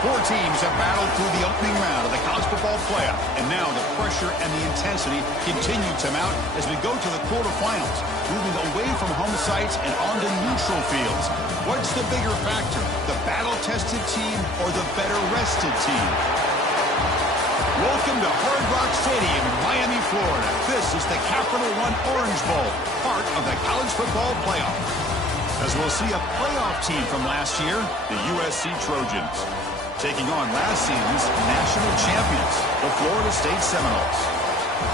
Four teams have battled through the opening round of the college football playoff, and now the pressure and the intensity continue to mount as we go to the quarterfinals, moving away from home sites and onto neutral fields. What's the bigger factor, the battle-tested team or the better-rested team? Welcome to Hard Rock Stadium in Miami, Florida. This is the Capital One Orange Bowl, part of the college football playoff. As we'll see a playoff team from last year, the USC Trojans, taking on last season's national champions, the Florida State Seminoles.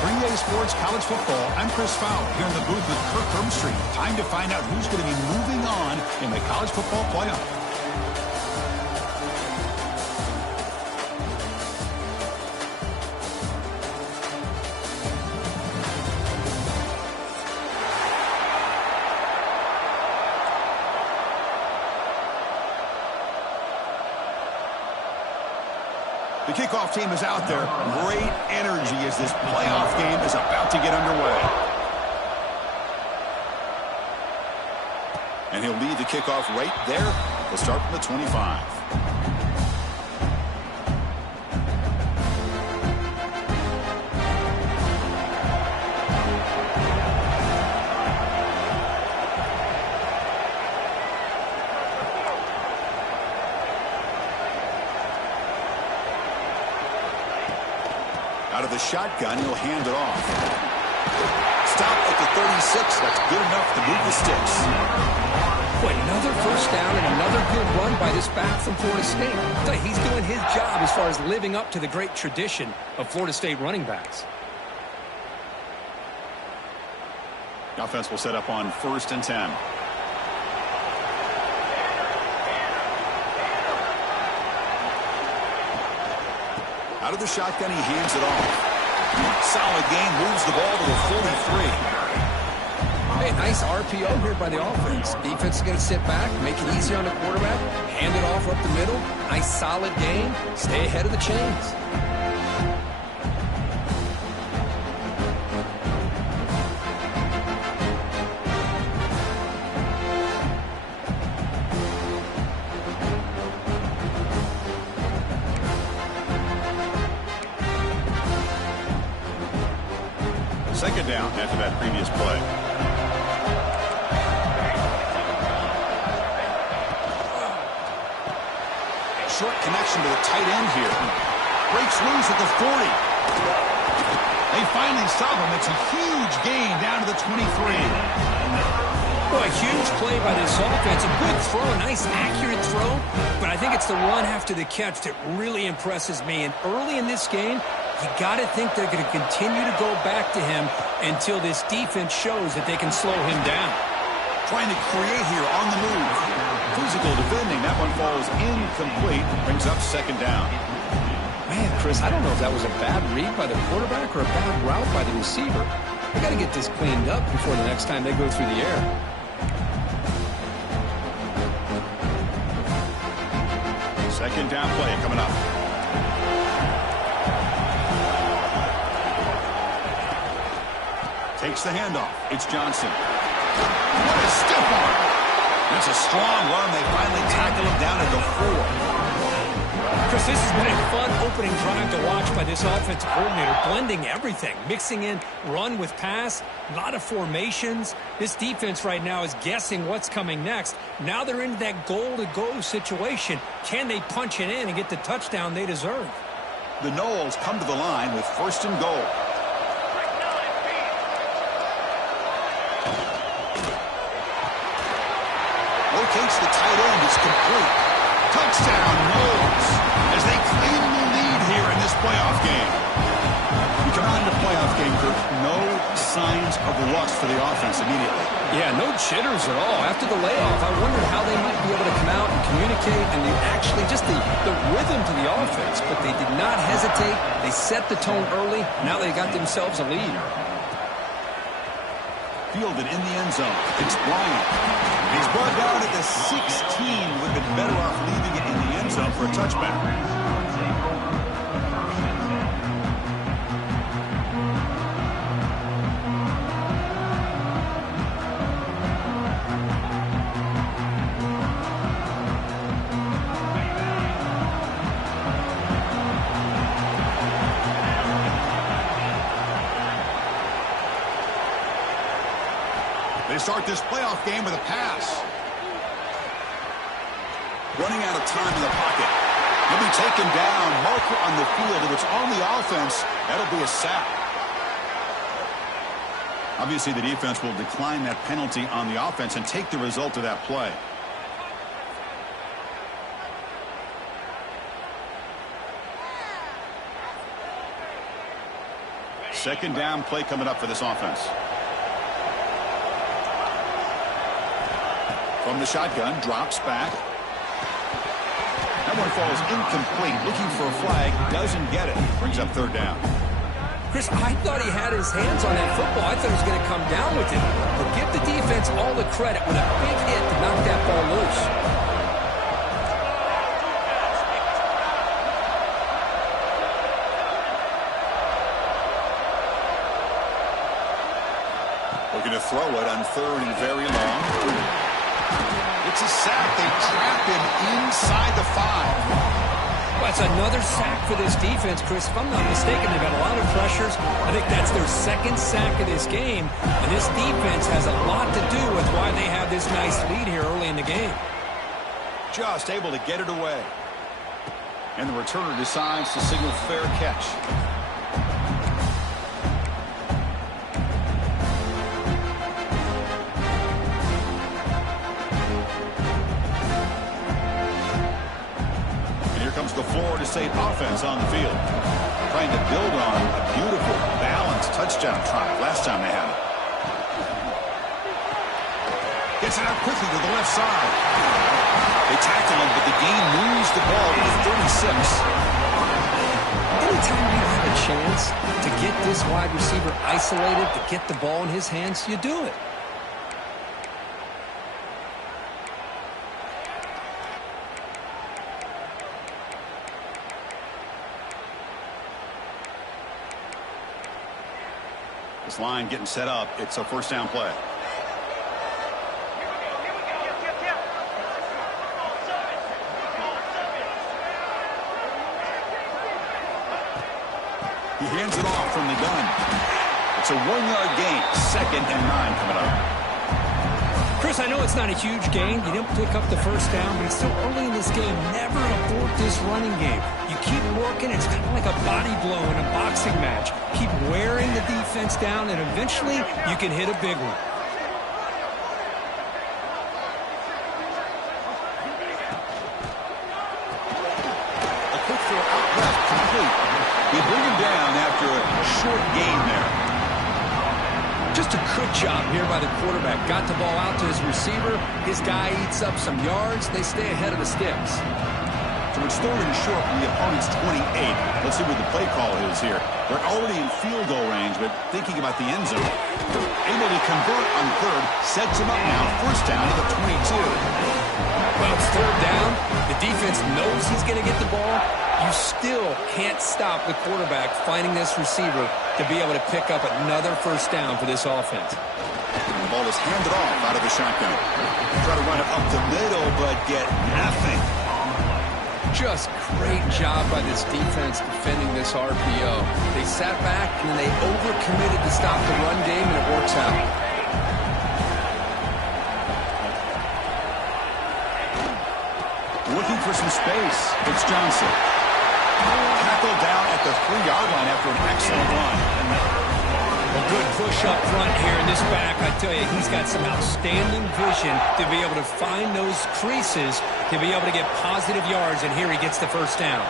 For EA Sports College Football, I'm Chris Fowler here in the booth with Kirk Hermstreet. Time to find out who's going to be moving on in the college football playoff. The kickoff team is out there. Great energy as this playoff game is about to get underway. And he'll lead the kickoff right there. We'll start from the 25. Out of the shotgun, he'll hand it off. Stop at the 36. That's good enough to move the sticks. Boy, another first down and another good run by this back from Florida State. He's doing his job as far as living up to the great tradition of Florida State running backs. The offense will set up on 1st and 10. Out of the shotgun, he hands it off. Solid gain, moves the ball to the 43. Hey, nice RPO here by the offense. Defense is going to sit back, make it easy on the quarterback, hand it off up the middle. Nice solid gain. Stay ahead of the chains. Second down after that previous play. Short connection to the tight end here. Breaks loose at the 40. They finally stop him. It's a huge gain down to the 23. Boy, a huge play by this offense. A good throw, a nice accurate throw. But I think it's the run after the catch that really impresses me. And early in this game, you got to think they're going to continue to go back to him until this defense shows that they can slow him down. Trying to create here on the move. Physical defending. That one falls incomplete. Brings up second down. Man, Chris, I don't know if that was a bad read by the quarterback or a bad route by the receiver. They got to get this cleaned up before the next time they go through the air. Second down play coming up. Takes the handoff. It's Johnson. What a stiff arm. That's a strong run. They finally tackle him down at the 4. Chris, this has been a fun opening drive to watch by this offensive coordinator, blending everything, mixing in run with pass, a lot of formations. This defense right now is guessing what's coming next. Now they're into that goal-to-go situation. Can they punch it in and get the touchdown they deserve? The Noles come to the line with 1st and goal. Locates the tight end. It's complete. Touchdown, Noles, as they claim the lead here in this playoff game. You come out in the playoff game, Kirk, no signs of rust for the offense immediately. Yeah, no jitters at all. After the layoff, I wondered how they might be able to come out and communicate and actually just the rhythm to the offense. But they did not hesitate. They set the tone early. Now they got themselves a lead. Fielded in the end zone. It's Bryant. He's brought down at the 16. Would have been better off leaving it in the end zone for a touchback. start this playoff game with a pass. Running out of time in the pocket. He'll be taken down. Marker on the field. If it's on the offense, that'll be a sack. Obviously, the defense will decline that penalty on the offense and take the result of that play. Second down play coming up for this offense. From the shotgun, drops back. That one falls incomplete. Looking for a flag, doesn't get it. Brings up third down. Chris, I thought he had his hands on that football. I thought he was going to come down with it. But give the defense all the credit with a big hit to knock that ball loose. Looking to throw it on third and very long. It's a sack. They trap him inside the 5. Well, it's another sack for this defense, Chris. If I'm not mistaken, they've had a lot of pressures. I think that's their second sack of this game. And this defense has a lot to do with why they have this nice lead here early in the game. Just able to get it away. And the returner decides to signal fair catch. The Florida State offense on the field, trying to build on a beautiful, balanced touchdown drive last time they had it. Gets it out quickly to the left side. They tackle him, but the gain moves the ball to the 36. Anytime you have a chance to get this wide receiver isolated, to get the ball in his hands, you do it. This line getting set up. It's a first down play. He hands it off from the gun. It's a 1-yard gain. 2nd and 9 coming up. Chris, I know it's not a huge gain. You didn't pick up the first down, but it's still early in this game. Never abort this running game. You keep working. It's kind of like a body blow in a boxing match. Keep wearing the defense down, and eventually you can hit a big one. A quick throw out left, complete. They bring him down after a short gain there. Just a good job here by the quarterback. Got the ball out to his receiver. His guy eats up some yards. They stay ahead of the sticks. So it's third and short from the opponent's 28. Let's see what the play call is here. They're already in field goal range, but thinking about the end zone. They're able to convert on third. Sets him up now. First down to the 22. Well, it's third down. The defense knows he's going to get the ball. You still can't stop the quarterback finding this receiver to be able to pick up another first down for this offense. The ball is handed off out of the shotgun. Try to run it up the middle, but get nothing. Just great job by this defense defending this RPO. They sat back and they overcommitted to stop the run game, and it works out. Looking for some space. It's Johnson. Tackled down at the 3-yard line after an excellent run. A good push up front here in this back. I tell you, he's got some outstanding vision to be able to find those creases, to be able to get positive yards, and here he gets the first down.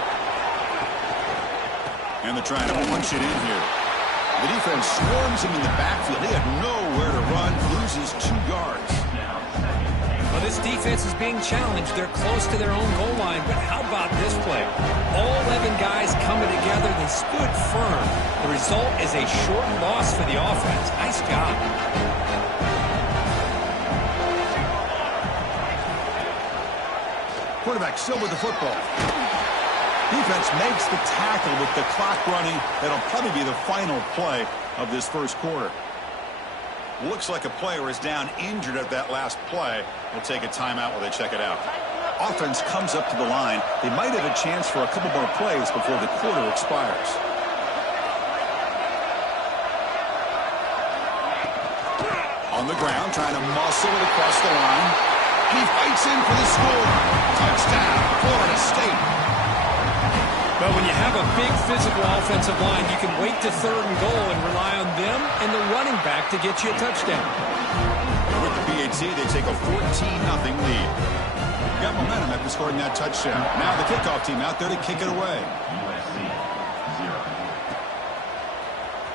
And they're trying to punch it in here. The defense swarms him in the backfield. He had nowhere to run, loses 2 yards. Well, this defense is being challenged. They're close to their own goal line, but how about this play? All 11 guys coming together. They stood firm. The result is a short loss for the offense. Nice job. Quarterback still with the football. Defense makes the tackle with the clock running. That'll probably be the final play of this first quarter. Looks like a player is down injured at that last play. We'll take a timeout while they check it out. Offense comes up to the line. They might have a chance for a couple more plays before the quarter expires. On From the ground, trying to muscle it across the line. And he fights in for the score. Touchdown, Florida State. But when you have a big physical offensive line, you can wait to third and goal and rely on them and the running back to get you a touchdown. And with the PAT, they take a 14-0 lead. Got momentum after scoring that touchdown. Now the kickoff team out there to kick it away.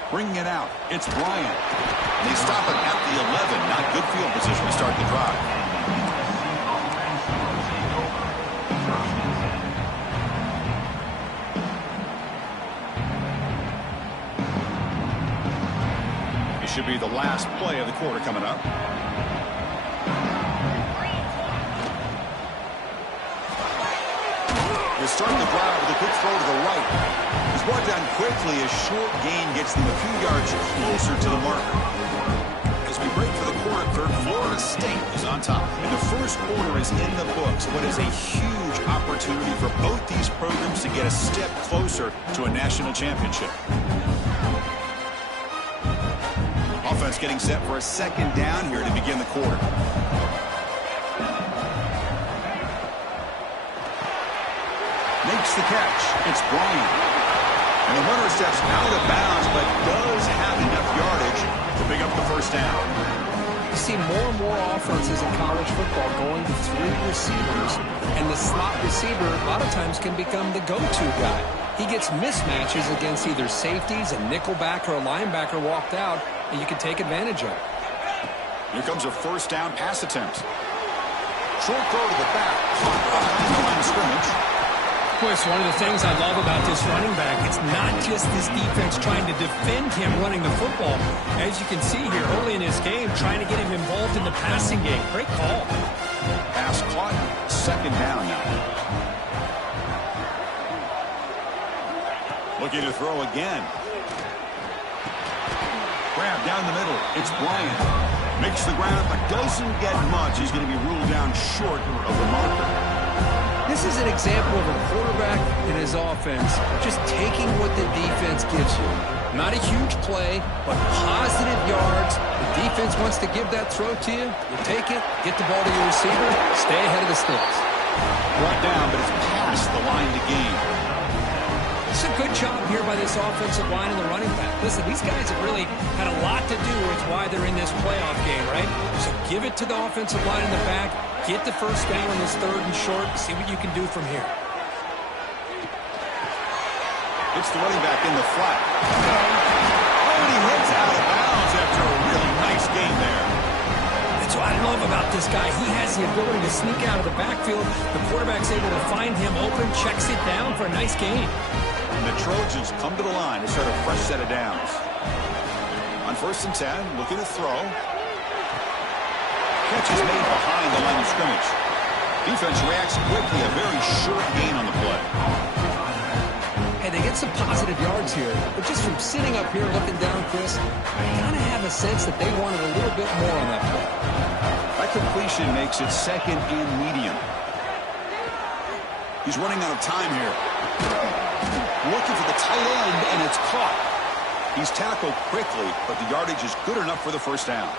Bringing it out, it's Bryant. They stop it at the 11. Not good field position to start the drive. It should be the last play of the quarter coming up. They start the drive with a quick throw to the right. He's brought down quickly. A short gain gets them a few yards closer to the marker. As we break for the quarter, third, Florida State is on top. And the first quarter is in the books. What is a huge opportunity for both these programs to get a step closer to a national championship. Offense getting set for a second down here to begin the quarter. Makes the catch. It's Bryant. And the runner steps out of bounds, but does have enough yardage to pick up the first down. You see more and more offenses in college football going to three receivers, and the slot receiver a lot of times can become the go-to guy. He gets mismatches against either safeties, a nickelback, or a linebacker walked out, and you can take advantage of it. Here comes a first down pass attempt. Short throw to the back, caught behind the line of scrimmage. Of course, one of the things I love about this running back, it's not just this defense trying to defend him running the football. As you can see here early in this game, trying to get him involved in the passing game. Great call. Pass caught, second down now. Looking to throw again. Grab down the middle. It's Bryant. Makes the ground, but doesn't get much. He's going to be ruled down short of the marker. This is an example of a quarterback in his offense just taking what the defense gives you. Not a huge play, but positive yards. The defense wants to give that throw to you. You take it, get the ball to your receiver, stay ahead of the sticks. Brought down, but it's past the line to gain. It's a good job here by this offensive line and the running back. Listen, these guys have really had a lot to do with why they're in this playoff game, right? So give it to the offensive line in the back. Get the first down on this third and short. See what you can do from here. It's the running back in the flat. Oh, and he hits out of bounds after a really nice game there. That's what I love about this guy. He has the ability to sneak out of the backfield. The quarterback's able to find him open, checks it down for a nice gain. And the Trojans come to the line to start a fresh set of downs. On 1st and 10, looking to throw. Catch is made behind the line of scrimmage. Defense reacts quickly. A very short gain on the play. Hey, they get some positive yards here, but just from sitting up here looking down, Chris, I kind of have a sense that they wanted a little bit more on that play. That completion makes it second and medium. He's running out of time here. Looking for the tight end, and it's caught. He's tackled quickly, but the yardage is good enough for the first down.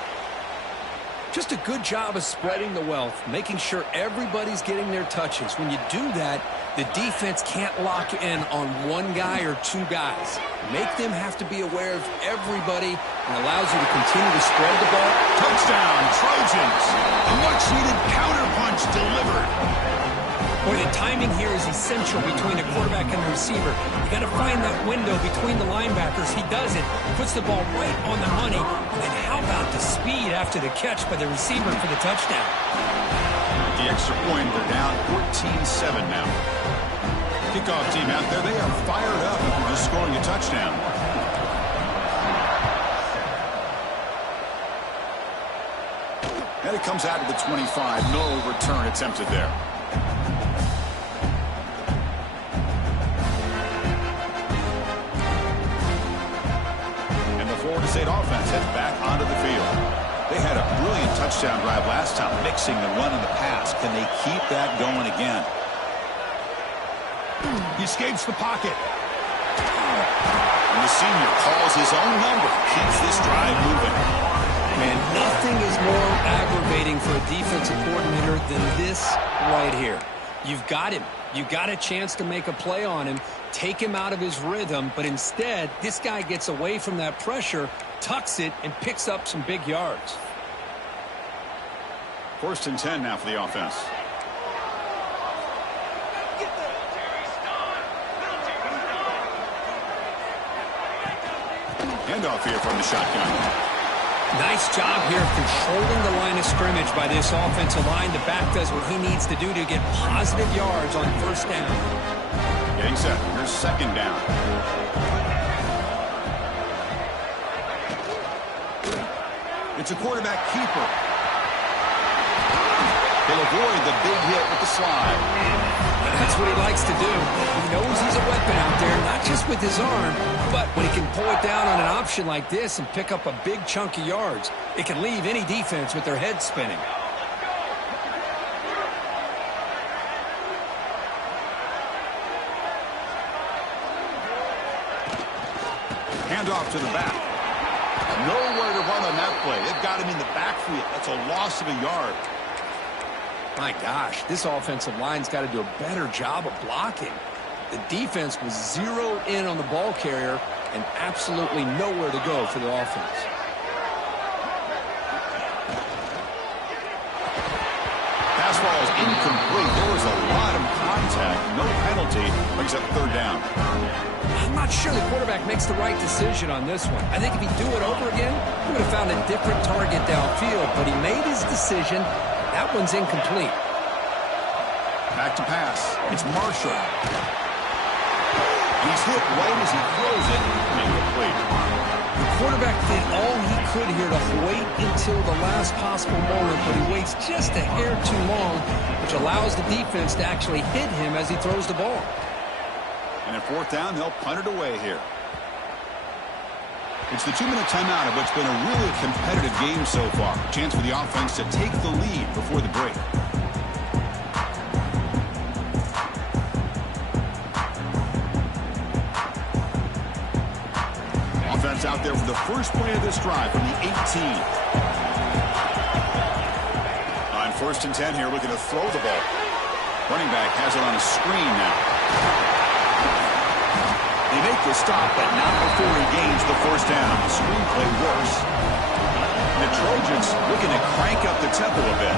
Just a good job of spreading the wealth, making sure everybody's getting their touches. When you do that, the defense can't lock in on one guy or two guys. Make them have to be aware of everybody and allows you to continue to spread the ball. Touchdown, Trojans. A much-needed counterpunch delivered. Boy, the timing here is essential between the quarterback and the receiver. You got to find that window between the linebackers. He does it, puts the ball right on the money. And how about the speed after the catch by the receiver for the touchdown? The extra point, they're down 14-7 now. Kickoff team out there, they are fired up after just scoring a touchdown. And it comes out to the 25. No return attempted there. Florida State offense heads back onto the field. They had a brilliant touchdown drive last time, mixing the run and the pass. Can they keep that going again? He escapes the pocket. And the senior calls his own number, keeps this drive moving. man. Nothing is more aggravating for a defensive coordinator than this right here. You've got him. You got a chance to make a play on him, take him out of his rhythm, but instead, this guy gets away from that pressure, tucks it, and picks up some big yards. 1st and 10 now for the offense. Handoff here from the shotgun. Nice job here of controlling the line of scrimmage by this offensive line. The back does what he needs to do to get positive yards on 1st down. Getting set. Here's 2nd down. It's a quarterback keeper. He'll avoid the big hit with the slide. That's what he likes to do. He knows he's a weapon out there, not just with his arm, but when he can pull it down on an option like this and pick up a big chunk of yards, it can leave any defense with their head spinning. Handoff to the back. Nowhere to run on that play. They've got him in the backfield. That's a loss of a yard. My gosh, this offensive line's got to do a better job of blocking. The defense was zeroed in on the ball carrier and absolutely nowhere to go for the offense. Pass ball is incomplete. There was a lot of contact. No penalty. Brings up 3rd down. I'm not sure the quarterback makes the right decision on this one. I think if he'd do it over again, he would have found a different target downfield, but he made his decision. That one's incomplete. Back to pass. It's Marshall. He's hit right as he throws it. Incomplete. The quarterback did all he could here to wait until the last possible moment, but he waits just a hair too long, which allows the defense to actually hit him as he throws the ball. And at 4th down, they'll punt it away here. It's the 2-minute timeout of what's been a really competitive game so far. Chance for the offense to take the lead before the break. Offense out there for the first play of this drive from the 18. On 1st and 10 here, looking to throw the ball. Running back has it on a screen now. They make the stop, but not before he gains the 1st down. The screenplay works. The Trojans looking to crank up the tempo a bit.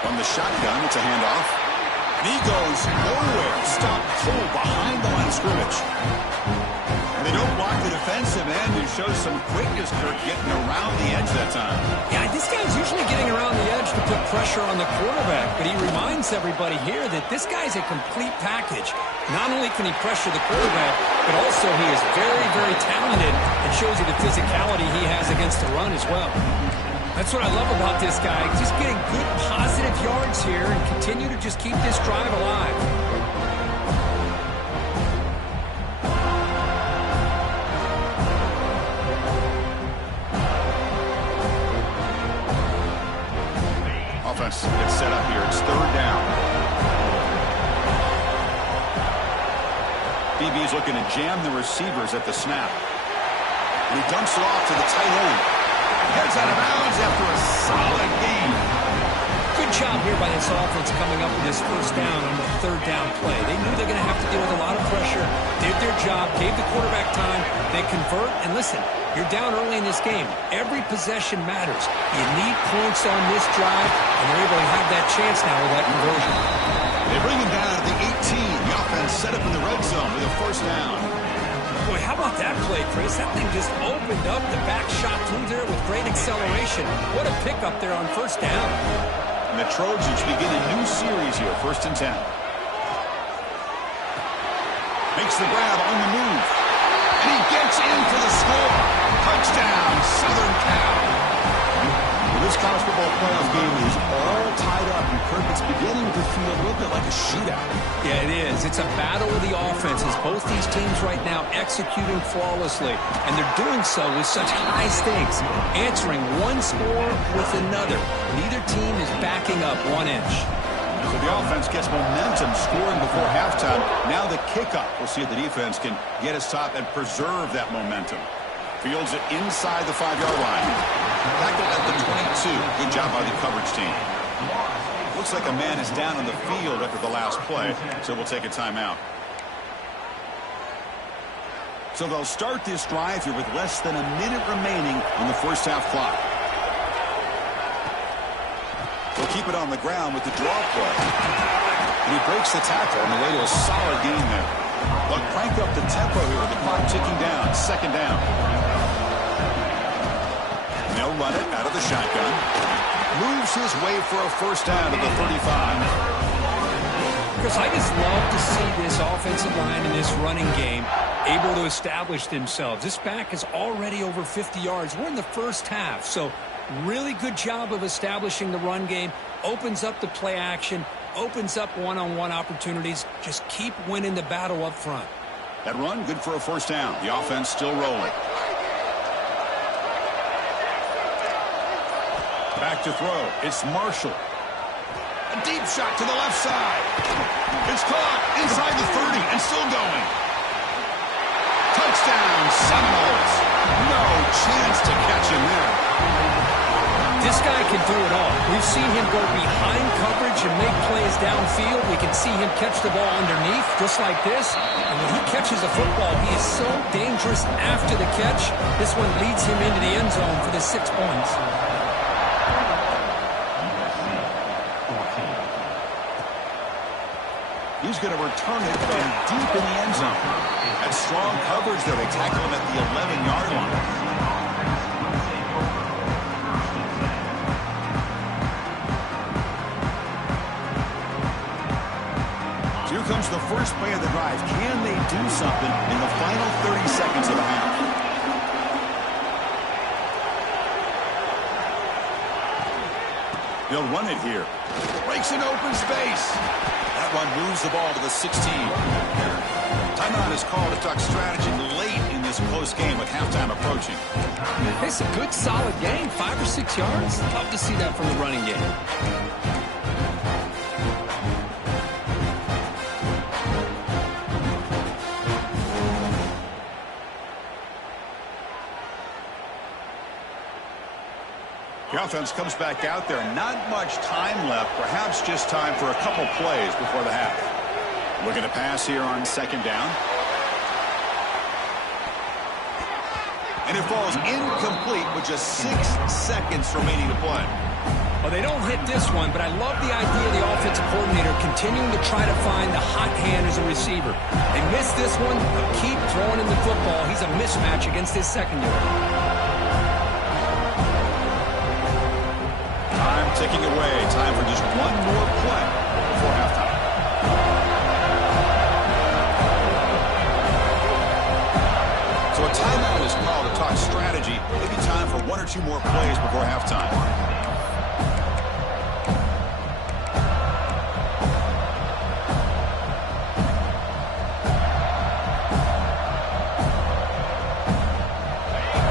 From the shotgun, it's a handoff. And he goes nowhere. Stop cold behind the line of scrimmage. And they don't block the defensive end and show some quickness, Kirk, getting around the edge that time. Yeah, this guy's usually getting around the edge to put pressure on the quarterback, but he reminds everybody here that this guy's a complete package. Not only can he pressure the quarterback, but also he is very, very talented and shows you the physicality he has against the run as well. That's what I love about this guy. Just getting good, positive yards here and continue to just keep this drive alive. Offense gets set up here. It's 3rd down. BB's looking to jam the receivers at the snap. And he dumps it off to the tight end. Heads out of bounds after a solid gain. Good job here by this offense coming up with this 1st down on the 3rd down play. They knew they're going to have to deal with a lot of pressure, did their job, gave the quarterback time, they convert, and listen, you're down early in this game. Every possession matters. You need points on this drive, and they're able to have that chance now with that conversion. They bring him down at the 18. The offense set up in the red zone with a 1st down. Boy, how about that play, Chris? That thing just opened up. The back shot through there with great acceleration. What a pickup there on 1st down. And the Trojans begin a new series here, 1st and 10. Makes the grab on the move. And he gets in for the score. Touchdown, Southern Cal. Well, this college football playoff game is all tied up. And Kirk, it's beginning to feel a little bit like a shootout. Yeah, it is. It's a battle of the offenses. Both these teams right now executing flawlessly. And they're doing so with such high stakes. Answering one score with another. Neither team is backing up 1 inch. So the offense gets momentum scoring before halftime. Now the kickoff. We'll see if the defense can get a stop and preserve that momentum. Fields it inside the 5-yard line. Tackled at the 22. Good job by the coverage team. Looks like a man is down on the field after the last play, so we'll take a timeout. So they'll start this drive here with less than a minute remaining on the first half clock. They'll keep it on the ground with the draw play. And he breaks the tackle on the way to a solid gain there. They'll crank up the tempo here with the clock ticking down. Second down. They'll run it out of the shotgun. Moves his way for a first down to the 35. Chris, I just love to see this offensive line in this running game able to establish themselves. This back is already over 50 yards. We're in the first half, so really good job of establishing the run game. Opens up the play action, opens up one-on-one opportunities. Just keep winning the battle up front. That run, good for a first down. The offense still rolling. Back to throw. It's Marshall. A deep shot to the left side. It's caught inside the 30 and still going. Touchdown, Seminoles. No chance to catch him there. This guy can do it all. We've seen him go behind coverage and make plays downfield. We can see him catch the ball underneath, just like this. And when he catches a football, he is so dangerous after the catch. This one leads him into the end zone for the 6 points. He's going to return it from deep in the end zone. At strong coverage there, they tackle him at the 11-yard line. So here comes the first play of the drive. Can they do something in the final 30 seconds of the half? They'll run it here. Breaks an open space. That run moves the ball to the 16. Timeout is called to talk strategy late in this close game with halftime approaching. It's a good, solid game. 5 or 6 yards. Love to see that from the running game. The offense comes back out there. Not much time left. Perhaps just time for a couple plays before the half. Looking to pass here on second down. And it falls incomplete with just 6 seconds remaining to play. Well, they don't hit this one, but I love the idea of the offensive coordinator continuing to try to find the hot hand as a receiver. They missed this one, but keep throwing him the football. He's a mismatch against his secondary. Time ticking away. Time for just one more play before halftime. So a timeout is called to talk strategy. Maybe time for 1 or 2 more plays before halftime.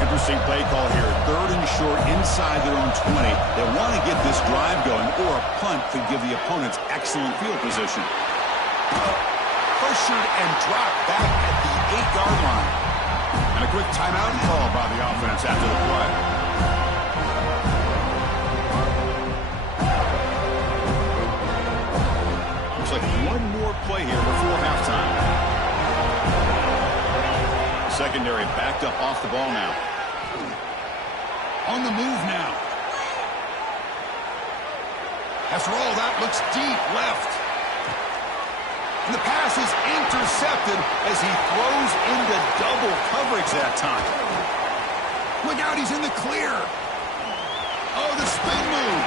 Interesting play call here. 3rd and short inside their own 20. They want to get this drive going, or a punt could give the opponents excellent field position. Pressured and dropped back at the 8-yard line. And a quick timeout call by the offense after the play. Looks like one more play here before halftime. Secondary backed up off the ball now. On the move now. After all that, looks deep left. And the pass is intercepted as he throws into double coverage that time. Look out, he's in the clear. Oh, the spin move.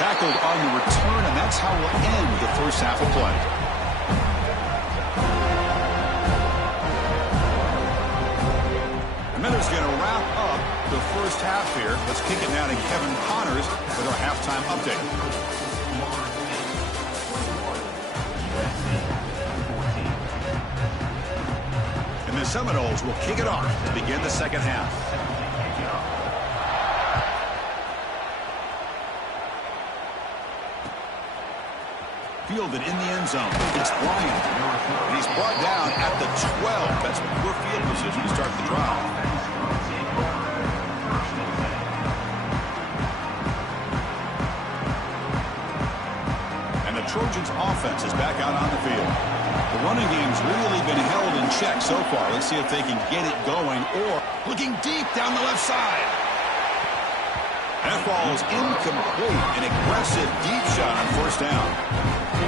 Tackled on the return, and that's how we'll end the first half of play. And Miller's going to wrap up the first half here. Let's kick it now to Kevin Connors with our halftime update. And the Seminoles will kick it off to begin the second half. fielded in the end zone. It's Bryant. And he's brought down at the 12. That's poor field position to start the drive. And the Trojans' offense is back out on the field. The running game's really been held in check so far. Let's see if they can get it going, or looking deep down the left side. That ball is incomplete. An aggressive deep shot on first down.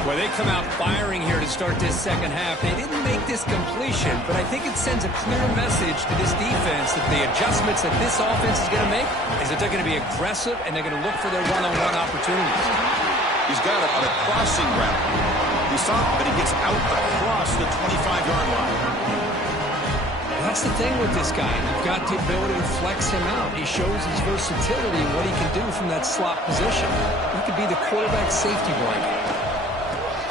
Well, they come out firing here to start this second half. They didn't make this completion, but I think it sends a clear message to this defense that the adjustments that this offense is going to make is that they're going to be aggressive and they're going to look for their one-on-one opportunities. He's got a crossing route. He saw it, but he gets out across the 25-yard line. That's the thing with this guy. You've got the ability to flex him out. He shows his versatility and what he can do from that slot position. He could be the quarterback safety blanket.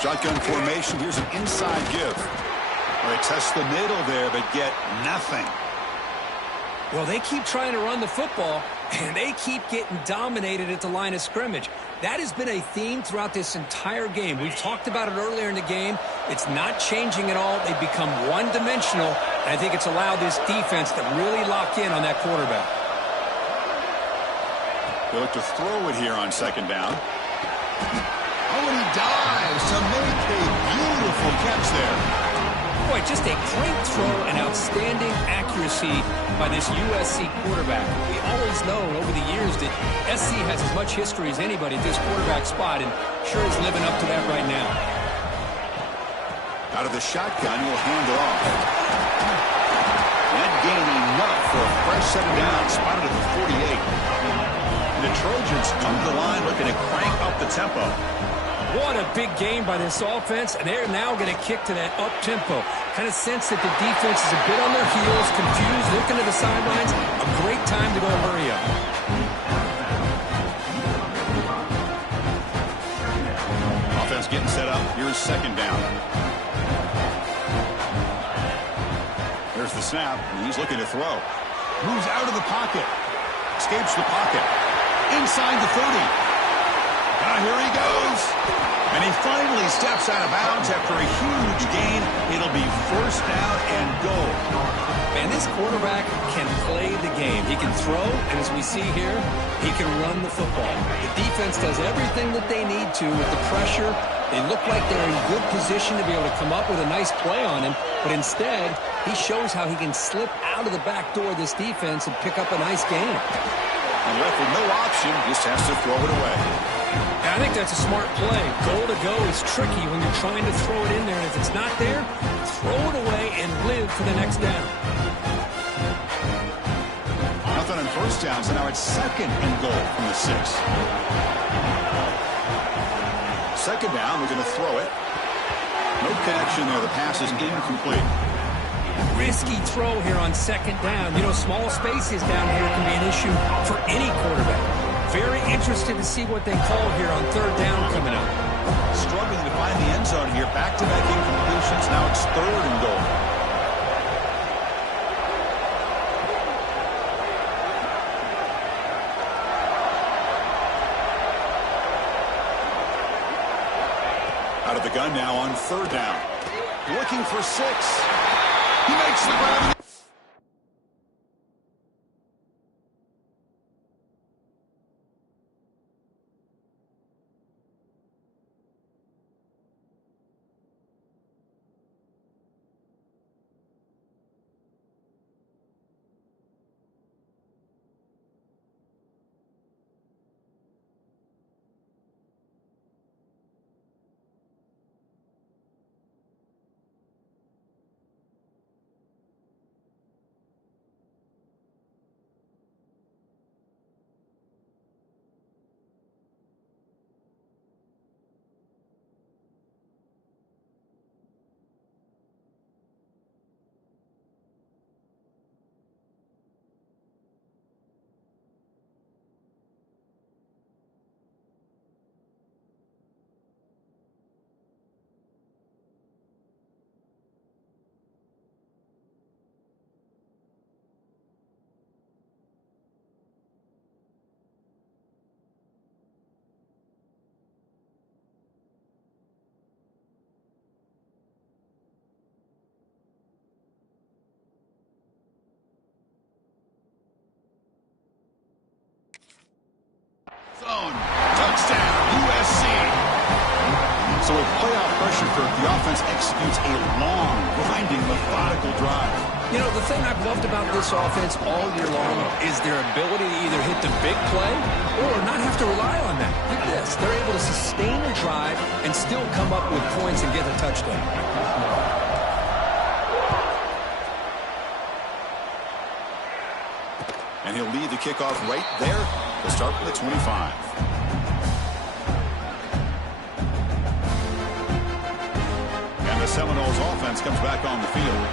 Shotgun formation. Here's an inside give. Well, they test the middle there, but get nothing. Well, they keep trying to run the football, and they keep getting dominated at the line of scrimmage. That has been a theme throughout this entire game. We've talked about it earlier in the game. It's not changing at all. They've become one-dimensional, and I think it's allowed this defense to really lock in on that quarterback. They look to throw it here on second down. Oh, and he dives to make a beautiful catch there. Boy, just a great throw and outstanding accuracy by this USC quarterback. We always known over the years that SC has as much history as anybody at this quarterback spot, and sure is living up to that right now. Out of the shotgun, he'll hand it off. That gained enough for a fresh set of downs, spotted at the 48. And the Trojans come to the line looking to crank up the tempo. What a big game by this offense, and they're now going to kick to that up-tempo. Kind of sense that the defense is a bit on their heels, confused, looking to the sidelines. A great time to go hurry up. Offense getting set up. Here's second down. There's the snap, and he's looking to throw. Moves out of the pocket. Escapes the pocket. Inside the 30. Here he goes. And he finally steps out of bounds after a huge gain. It'll be first down and goal. And this quarterback can play the game. He can throw, and as we see here, he can run the football. The defense does everything that they need to with the pressure. They look like they're in good position to be able to come up with a nice play on him, but instead, he shows how he can slip out of the back door of this defense and pick up a nice gain. And left with no option, just has to throw it away. I think that's a smart play. Goal to go is tricky when you're trying to throw it in there. And if it's not there, throw it away and live for the next down. Nothing on first down, so now it's second and goal from the 6. Second down, we're going to throw it. No connection there. The pass is incomplete. Risky throw here on second down. You know, small spaces down here can be an issue for any quarterback. Very interested to see what they call here on third down coming up. Struggling to find the end zone here. Back-to-back incompletions. Now it's third and goal. Out of the gun now on third down. Looking for 6. He makes the grab. So with playoff pressure, Kirk, the offense executes a long, grinding, methodical drive. You know, the thing I've loved about this offense all year long is their ability to either hit the big play or not have to rely on that. Look at this. They're able to sustain a drive and still come up with points and get a touchdown. And he'll lead the kickoff right there. They'll start from the 25. And the Seminoles offense comes back on the field.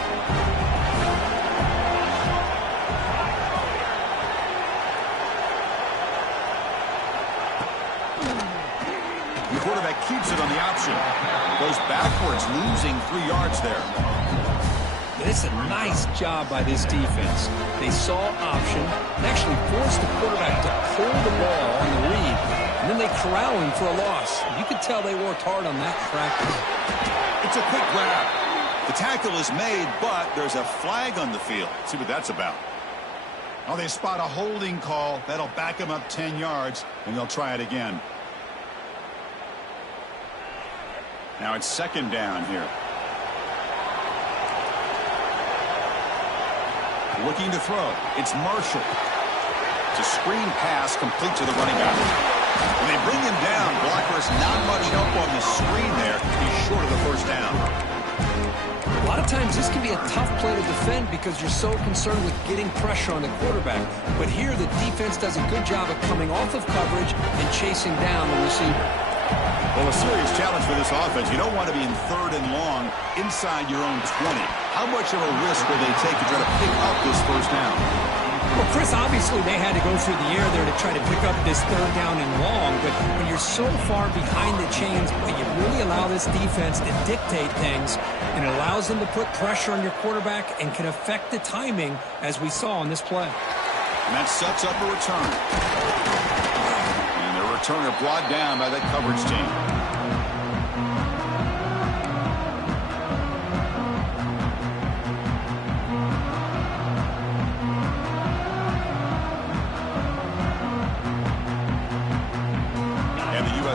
The quarterback keeps it on the option. Goes backwards, losing 3 yards there. It's a nice job by this defense. They saw option and actually forced the quarterback to pull the ball on the read, and then they corral him for a loss. You could tell they worked hard on that in practice. It's a quick grab. The tackle is made, but there's a flag on the field. Let's see what that's about. Oh, they spot a holding call. That'll back them up 10 yards, and they'll try it again. Now it's second down here. Looking to throw. It's Marshall. It's a screen pass complete to the running back. When they bring him down, blockers not much help on the screen there. He's short of the first down. A lot of times this can be a tough play to defend because you're so concerned with getting pressure on the quarterback. But here the defense does a good job of coming off of coverage and chasing down the receiver. Well, a serious challenge for this offense. You don't want to be in 3rd and long inside your own 20. How much of a risk will they take to try to pick up this first down? Well, Chris, obviously they had to go through the air there to try to pick up this 3rd down and long, but when you're so far behind the chains, you really allow this defense to dictate things, and it allows them to put pressure on your quarterback and can affect the timing, as we saw on this play. And that sets up a return. And the returner brought down by that coverage team.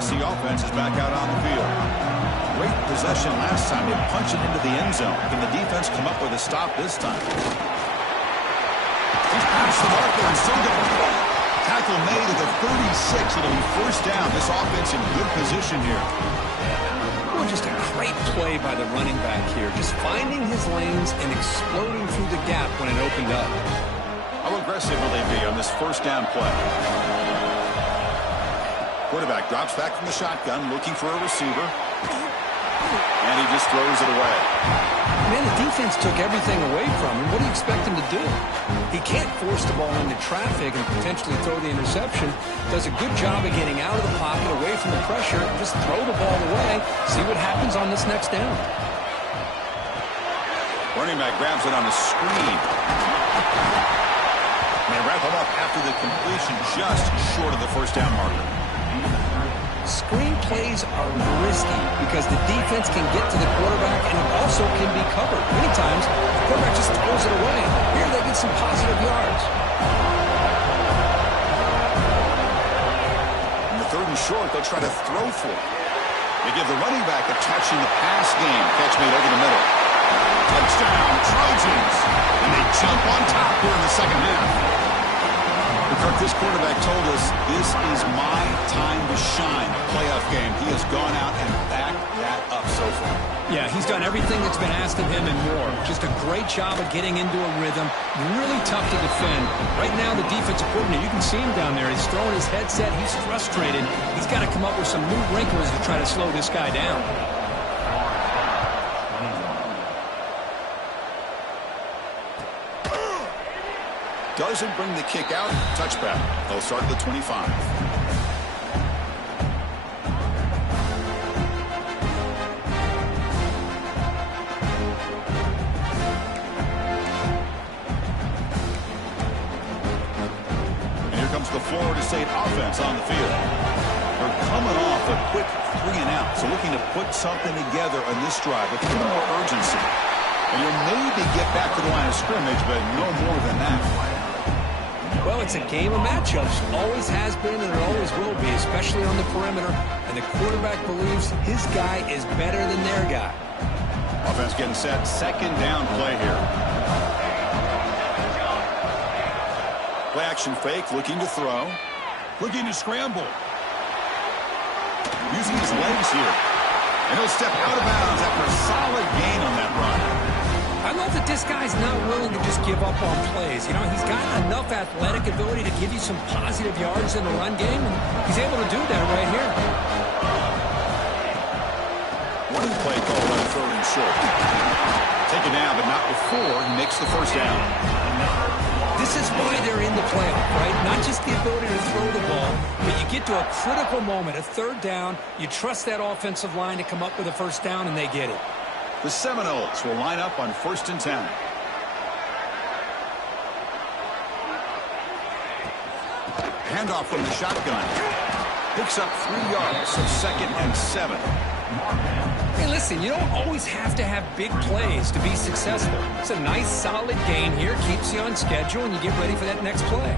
The offense is back out on the field. Great possession last time. They punch it into the end zone. Can the defense come up with a stop this time? He's past the marker and still going. Tackle made at the 36. It'll be first down. This offense in good position here. Oh, just a great play by the running back here. Just finding his lanes and exploding through the gap when it opened up. How aggressive will they be on this first down play? Quarterback drops back from the shotgun, looking for a receiver. And he just throws it away. Man, the defense took everything away from him. What do you expect him to do? He can't force the ball into traffic and potentially throw the interception. Does a good job of getting out of the pocket, away from the pressure, just throw the ball away, see what happens on this next down. Running back grabs it on the screen. And they wrap him up after the completion, just short of the first down marker. Screen plays are risky because the defense can get to the quarterback and it also can be covered. Many times, the quarterback just throws it away. Here they get some positive yards. In the 3rd and short, they'll try to throw for it. They give the running back a touch in the pass game. Catch made over the middle. Touchdown, Trojans. And they jump on top here in the second half. Kirk, this quarterback told us this is my time to shine. Playoff game. He has gone out and backed that up so far. Yeah, he's done everything that's been asked of him and more. Just a great job of getting into a rhythm. Really tough to defend. Right now, the defensive coordinator, you can see him down there. He's throwing his headset. He's frustrated. He's got to come up with some new wrinkles to try to slow this guy down. Doesn't bring the kick out. Touchback. They'll start at the 25. And here comes the Florida State offense on the field. They're coming off a quick 3-and-out, so looking to put something together on this drive with a little more urgency. And you'll maybe get back to the line of scrimmage, but no more than that. Well, it's a game of matchups. Always has been and it always will be, especially on the perimeter. And the quarterback believes his guy is better than their guy. Offense getting set. Second down play here. Play action fake. Looking to throw. Looking to scramble. Using his legs here. And he'll step out of bounds after a solid gain on that run. I love that this guy's not willing to just give up on plays. You know, he's got enough athletic ability to give you some positive yards in the run game, and he's able to do that right here. Running play called on third and short. Taken down, but not before he makes the first down. This is why they're in the playoff, right? Not just the ability to throw the ball, but you get to a critical moment, a third down, you trust that offensive line to come up with a first down, and they get it. The Seminoles will line up on 1st and 10. Handoff from the shotgun. Picks up 3 yards, so 2nd and 7. Hey, listen, you don't always have to have big plays to be successful. It's a nice, solid gain here. Keeps you on schedule, and you get ready for that next play.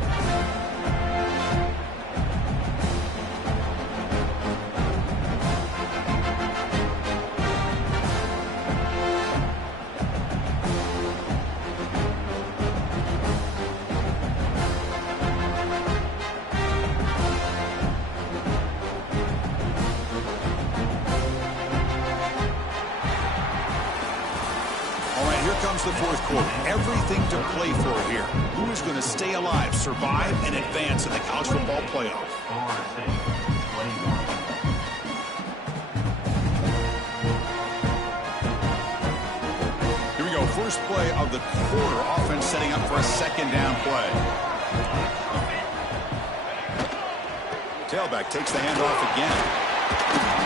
The fourth quarter. Everything to play for here. Who is going to stay alive, survive, and advance in the college football playoff? Here we go. First play of the quarter. Offense setting up for a second down play. Tailback takes the handoff again.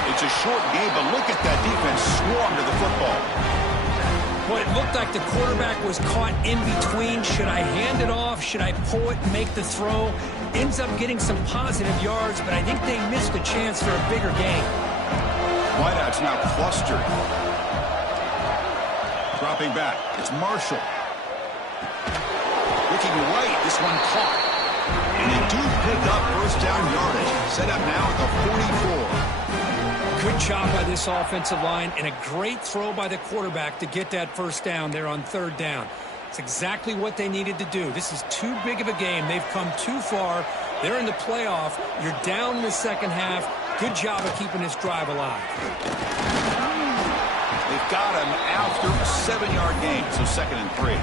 It's a short game, but look at that defense swarm to the football. Well, it looked like the quarterback was caught in between. Should I hand it off? Should I pull it and make the throw? Ends up getting some positive yards, but I think they missed a chance for a bigger gain. Wideout's now clustered. Dropping back. It's Marshall. Looking right. This one caught. And they do pick up first down yardage. Set up now at the 44. Good job by this offensive line and a great throw by the quarterback to get that first down there on third down. It's exactly what they needed to do. This is too big of a game. They've come too far. They're in the playoff. You're down in the second half. Good job of keeping this drive alive. They've got him after a 7-yard gain, so 2nd and 3.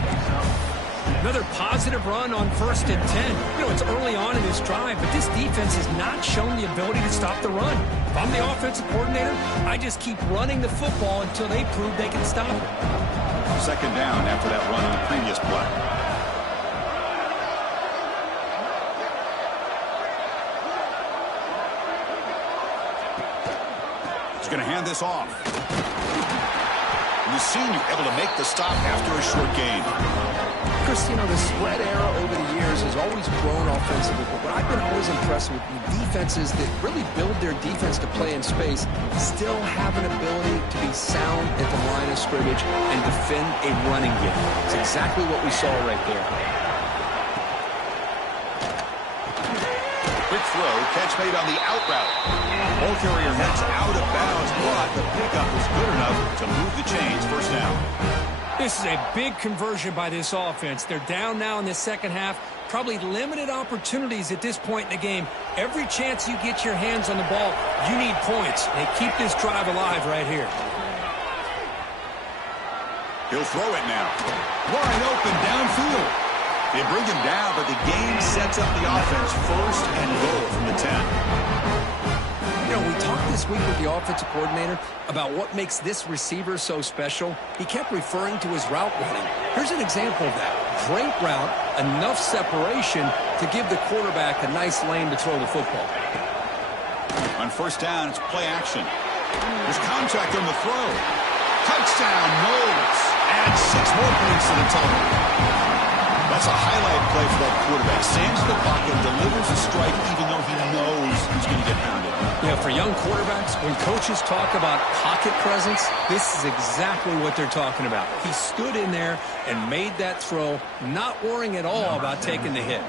Another positive run on 1st and 10. You know, it's early on in this drive, but this defense has not shown the ability to stop the run. If I'm the offensive coordinator, I just keep running the football until they prove they can stop it. 2nd down after that run on the previous play. He's going to hand this off. And the senior able to make the stop after a short gain. Chris, you know, the spread era over the years has always grown offensively, but what I've been always impressed with the defenses that really build their defense to play in space still have an ability to be sound at the line of scrimmage and defend a running game. It's exactly what we saw right there. Quick throw, catch made on the out route. Ball carrier heads out of bounds, but the pickup was good enough to move the chains. First down. This is a big conversion by this offense. They're down now in the second half. Probably limited opportunities at this point in the game. Every chance you get your hands on the ball, you need points. They keep this drive alive right here. He'll throw it now. Wide open downfield. They bring him down, but the game sets up the offense. 1st and goal from the 10. You know, we talked this week with the offensive coordinator about what makes this receiver so special. He kept referring to his route running. Here's an example of that. Great route, enough separation to give the quarterback a nice lane to throw the football. On 1st down, it's play action. There's contact on the throw. Touchdown, Knowles. Add 6 more points to the total. That's a highlight play for that quarterback. Stands in the pocket, delivers a strike even though he knows he's going to get pounded. Yeah, for young quarterbacks, when coaches talk about pocket presence, this is exactly what they're talking about. He stood in there and made that throw, not worrying at all about taking the hit.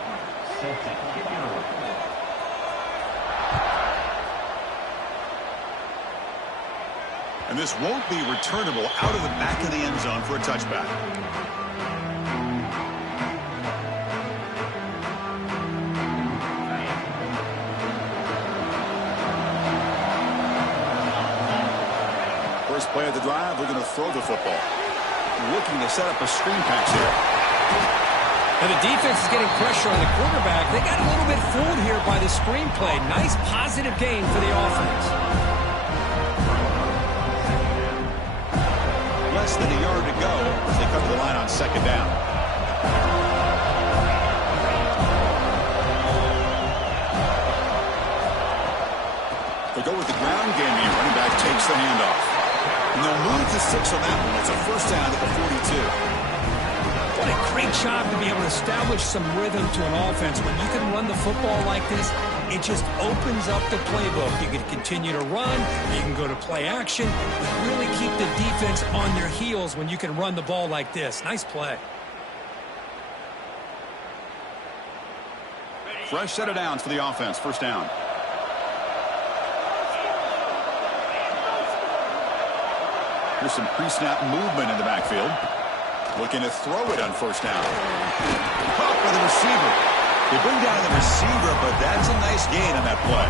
And this won't be returnable out of the back of the end zone for a touchback. First play of the drive, we're going to throw the football. Looking to set up a screen pass here. And the defense is getting pressure on the quarterback. They got a little bit fooled here by the screen play. Nice positive gain for the offense. Less than a yard to go as they come to the line on second down. They go with the ground game here. Running back takes the handoff. And they'll move to 6 on that one. It's a first down at the 42. What a great job to be able to establish some rhythm to an offense. When you can run the football like this, it just opens up the playbook. You can continue to run, you can go to play action, but really keep the defense on their heels when you can run the ball like this. Nice play. Fresh set of downs for the offense. First down. Here's some pre-snap movement in the backfield. Looking to throw it on first down. Caught by the receiver. They bring down the receiver, but that's a nice gain on that play.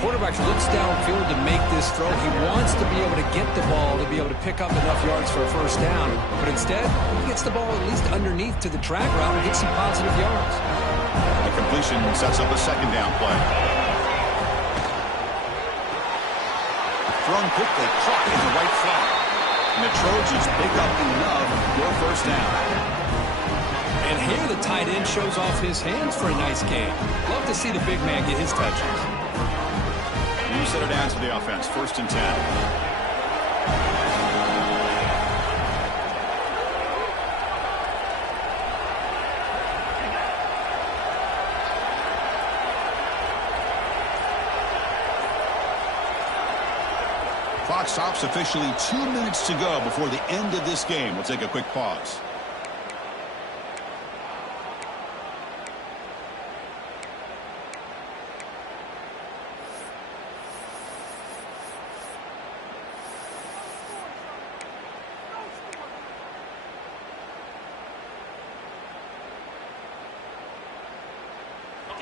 Quarterback looks downfield to make this throw. He wants to be able to get the ball to be able to pick up enough yards for a first down. But instead, he gets the ball at least underneath to the track route and gets some positive yards. The completion sets up a second down play. Thrown quickly, caught in the right flat. And the Trojans pick up enough for a first down. And here the tight end shows off his hands for a nice gain. Love to see the big man get his touches. New set of downs for the offense. First and 10. Clock stops officially 2 minutes to go before the end of this game. We'll take a quick pause.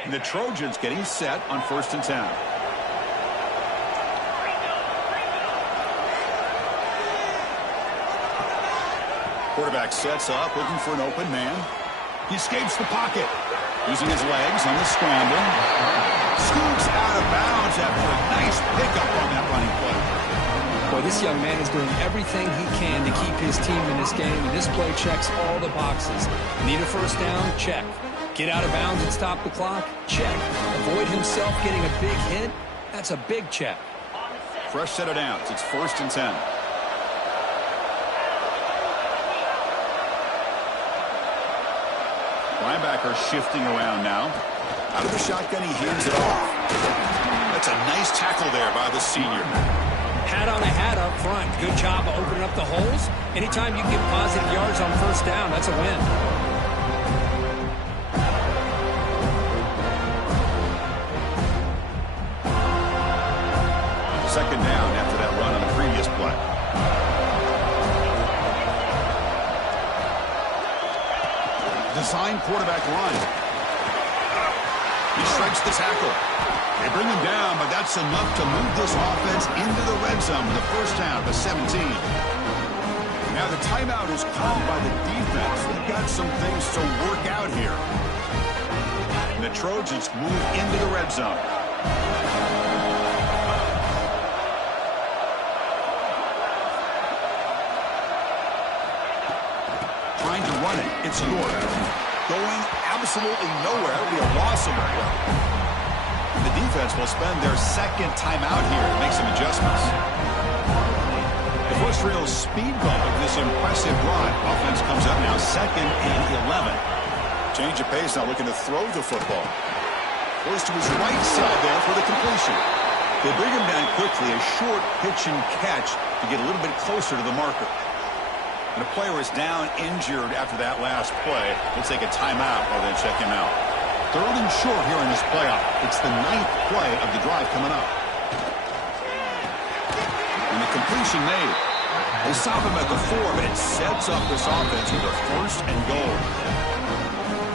And the Trojans getting set on first and 10. Quarterback sets up, looking for an open man. He escapes the pocket, using his legs on the scramble. Scoots out of bounds after a nice pickup on that running play. Boy, this young man is doing everything he can to keep his team in this game, and this play checks all the boxes. Need a first down? Check. Get out of bounds and stop the clock? Check. Avoid himself getting a big hit? That's a big check. Fresh set of downs. It's first and 10. Linebacker shifting around now. Out of the shotgun, he hands it off. That's a nice tackle there by the senior. Hat on a hat up front. Good job of opening up the holes. Anytime you get positive yards on first down, that's a win. Second down after that run on the previous play. Design quarterback run. He strikes the tackle. They bring him down, but that's enough to move this offense into the red zone with a first down at the 17. Now the timeout is called by the defense. They've got some things to work out here. And the Trojans move into the red zone. Trying to run it. It's York. Going absolutely nowhere. It'll be a loss of it. The defense will spend their second timeout here to make some adjustments. The first real speed bump of this impressive drive. Offense comes up now second and 11. Change of pace now, looking to throw the football. Goes to his right side there for the completion. They bring him down quickly. A short pitch and catch to get a little bit closer to the marker. And a player is down injured after that last play. We'll take a timeout while they check him out. 3rd and short here in this playoff. It's the 9th play of the drive coming up. And the completion made. They stop him at the 4, but it sets up this offense with a 1st and goal.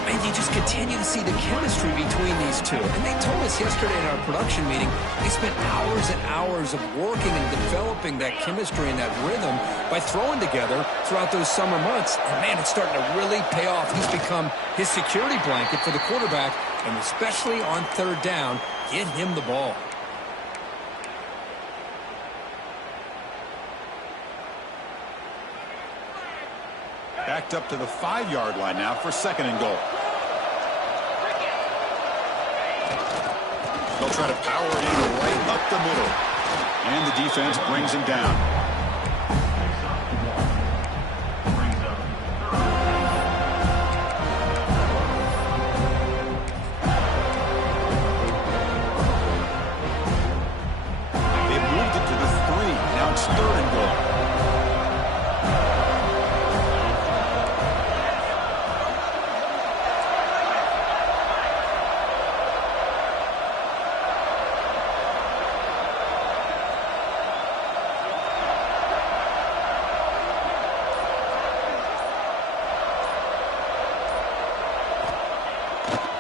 And you just continue to see the chemistry between these two. And they told us yesterday in our production meeting, they spent hours and hours of working and developing that chemistry and that rhythm by throwing together throughout those summer months. And, man, it's starting to really pay off. He's become his security blanket for the quarterback, and especially on 3rd down, get him the ball. Backed up to the 5-yard line now for 2nd and goal. They'll try to power it in right up the middle. And the defense brings him down. They've moved it to the 3. Now it's 3rd and goal.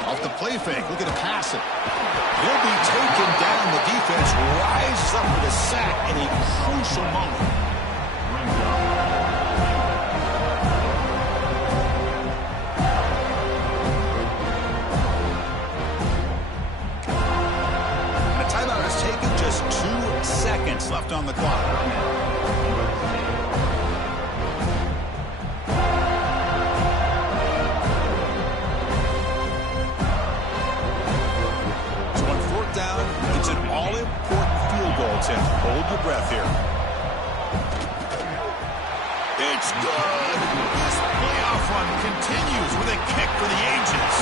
Off the play fake, look at the pass it. He'll be taken down. The defense rises up with a sack in a crucial moment. And a timeout is taken, just 2 seconds left on the clock. It's an all-important field goal attempt. Hold your breath here. It's good. This playoff run continues with a kick for the ages.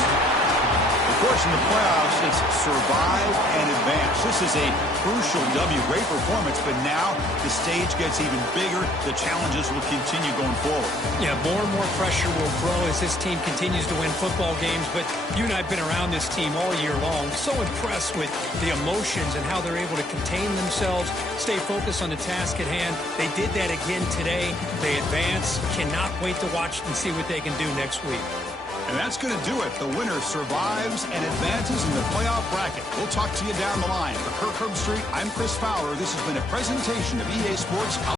Of course, in the playoffs, it's survive and advance. This is a crucial W. Great performance, but now the stage gets even bigger. The challenges will continue going forward. Yeah, more and more pressure will grow as this team continues to win football games, but you and I have been around this team all year long. So impressed with the emotions and how they're able to contain themselves, stay focused on the task at hand. They did that again today. They advance. Cannot wait to watch and see what they can do next week. And that's going to do it. The winner survives and advances in the playoff bracket. We'll talk to you down the line. For Kirk Herbstreit, I'm Chris Fowler. This has been a presentation of EA Sports.